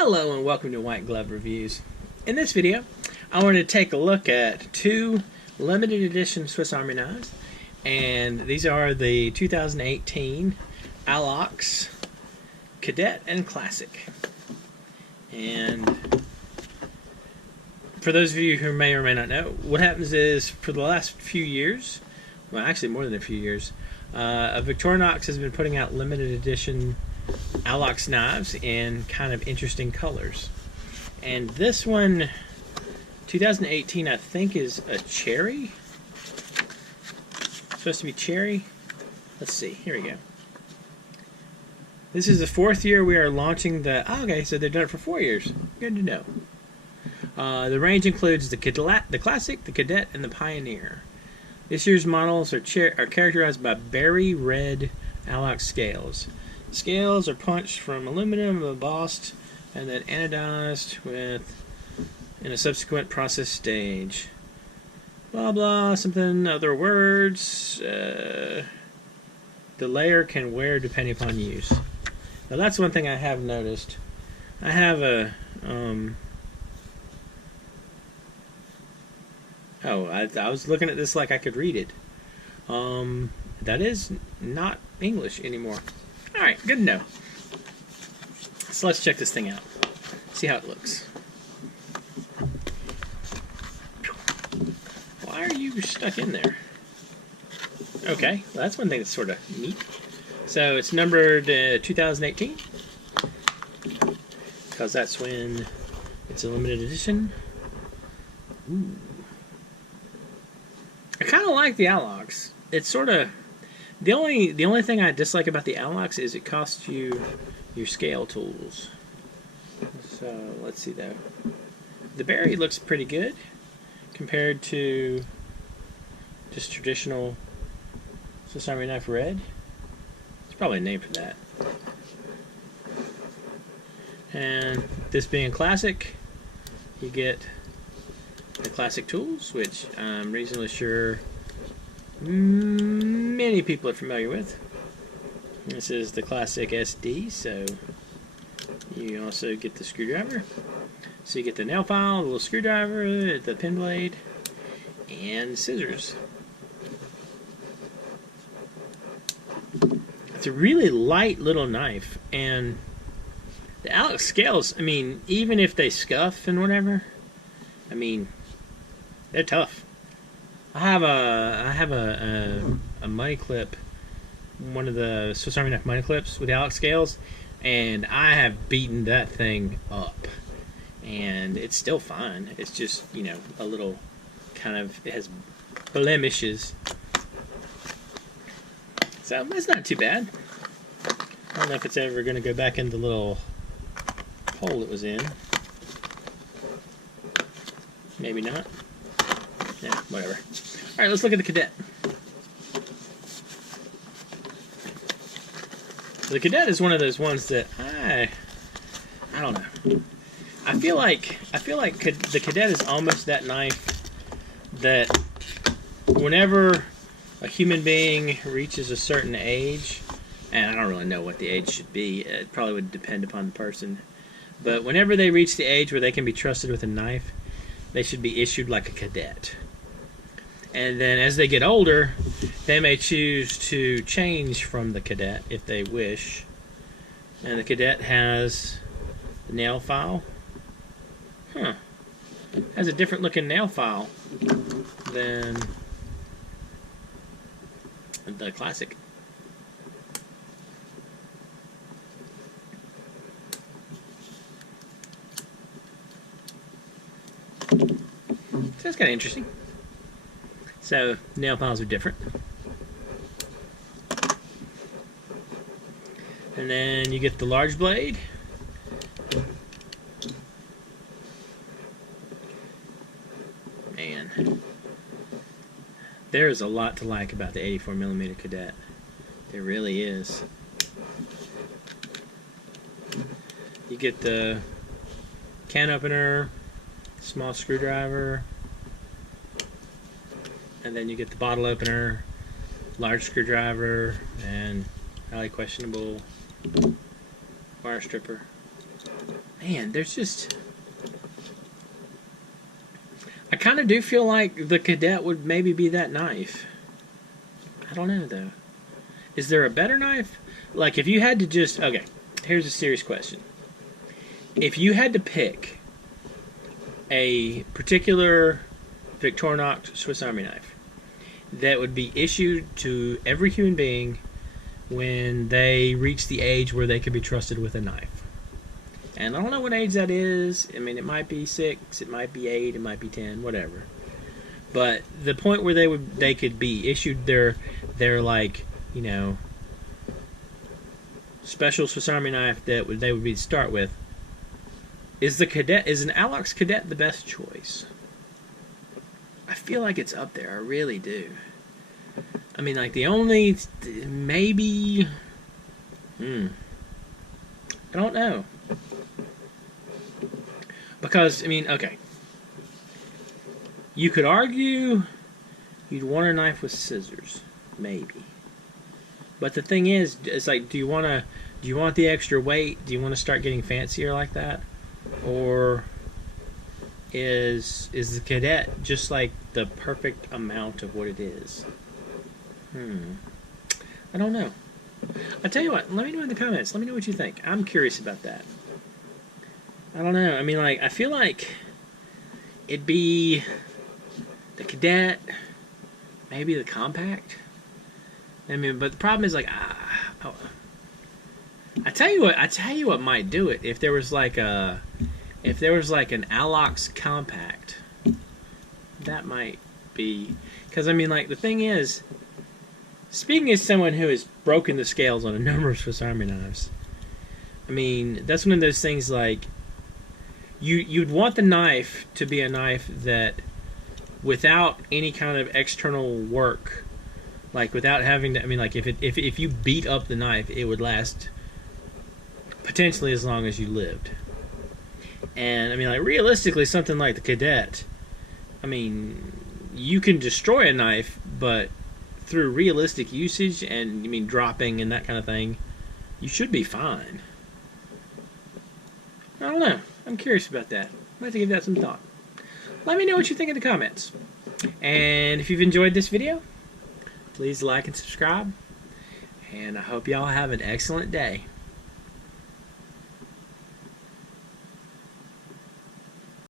Hello and welcome to White Glove Reviews. In this video, I wanted to take a look at two limited edition Swiss Army knives, and these are the 2018 Alox Cadet and Classic. And for those of you who may or may not know, what happens is for the last few years, well actually more than a few years, Victorinox has been putting out limited edition Alox knives in kind of interesting colors. And this one, 2018, I think is a cherry. It's supposed to be cherry. Let's see, here we go. This is the 4th year we are launching the, okay, so they've done it for 4 years. Good to know. The range includes the Classic, the Cadet, and the Pioneer. This year's models are characterized by berry red Alox scales. Scales are punched from aluminum, embossed, and then anodized in a subsequent process stage. Blah blah, something, other words. The layer can wear depending upon use. Now that's one thing I have noticed. I have a, I was looking at this like I could read it. That is not English anymore. Alright, good to know. So let's check this thing out. See how it looks. Why are you stuck in there? Okay, well that's one thing that's sort of neat. So it's numbered 2018. Because that's when it's a limited edition. Ooh. I kind of like the Alox. It's sort of... The only thing I dislike about the Alox is it costs you your scale tools. So let's see though. The berry looks pretty good compared to just traditional Swiss Army knife red. There's probably a name for that. And this being classic, you get the classic tools, which I'm reasonably sure many people are familiar with. This is the classic SD, so you also get the screwdriver. So you get the nail file, the little screwdriver, the pen blade, and scissors. It's a really light little knife, and the Alox scales, I mean, even if they scuff and whatever, I mean, they're tough. I have a money clip, one of the Swiss Army knife money clips with the Alox scales, and I have beaten that thing up, and it's still fine. It's just, you know, a little kind of, it has blemishes, so it's not too bad. I don't know if it's ever going to go back in the little hole it was in. Maybe not. Yeah, whatever. Alright, let's look at the Cadet. The Cadet is one of those ones that I don't know. I feel like the Cadet is almost that knife that whenever a human being reaches a certain age, and I don't really know what the age should be, it probably would depend upon the person, but whenever they reach the age where they can be trusted with a knife, they should be issued like a Cadet. And then as they get older, they may choose to change from the Cadet if they wish. And the Cadet has the nail file. Huh. Has a different looking nail file than the Classic. So that's kind of interesting. So, nail files are different. And then you get the large blade. Man, there is a lot to like about the 84mm Cadet. There really is. You get the can opener, small screwdriver, and then you get the bottle opener, large screwdriver, and highly questionable wire stripper. man, there's just... I kind of do feel like the Cadet would maybe be that knife. I don't know, though. Is there a better knife? Like, if you had to just... Okay, here's a serious question. If you had to pick a particular Victorinox Swiss Army knife that would be issued to every human being when they reach the age where they could be trusted with a knife. And I don't know what age that is. I mean, it might be 6, it might be 8, it might be 10, whatever. But the point where they could be issued their like, you know, special Swiss Army knife that they would be to start with. Is an Alox Cadet the best choice? I feel like it's up there. I really do. I mean, like, the only... Maybe... I don't know. Because, I mean, okay. You could argue you'd want a knife with scissors. Maybe. But the thing is, it's like, do you want the extra weight? Do you want to start getting fancier like that? Or is the Cadet just like the perfect amount of what it is? I don't know. I'll tell you what, let me know in the comments. Let me know what you think. I'm curious about that. I don't know. I mean, like, I feel like it'd be the Cadet, maybe the Compact. I mean, but the problem is, like, I tell you what might do it. If there was like an Alox Compact, that might be, because I mean, like, the thing is, speaking as someone who has broken the scales on a number of Swiss Army knives, I mean, that's one of those things, like, you'd want the knife to be a knife that, without any kind of external work, like, without having to, I mean, like, if you beat up the knife, it would last potentially as long as you lived. And I mean, like, realistically, something like the Cadet, I mean, you can destroy a knife, but through realistic usage and, I mean, dropping and that kind of thing, you should be fine. I don't know. I'm curious about that. I'd like to give that some thought. Let me know what you think in the comments. And if you've enjoyed this video, please like and subscribe. And I hope y'all have an excellent day.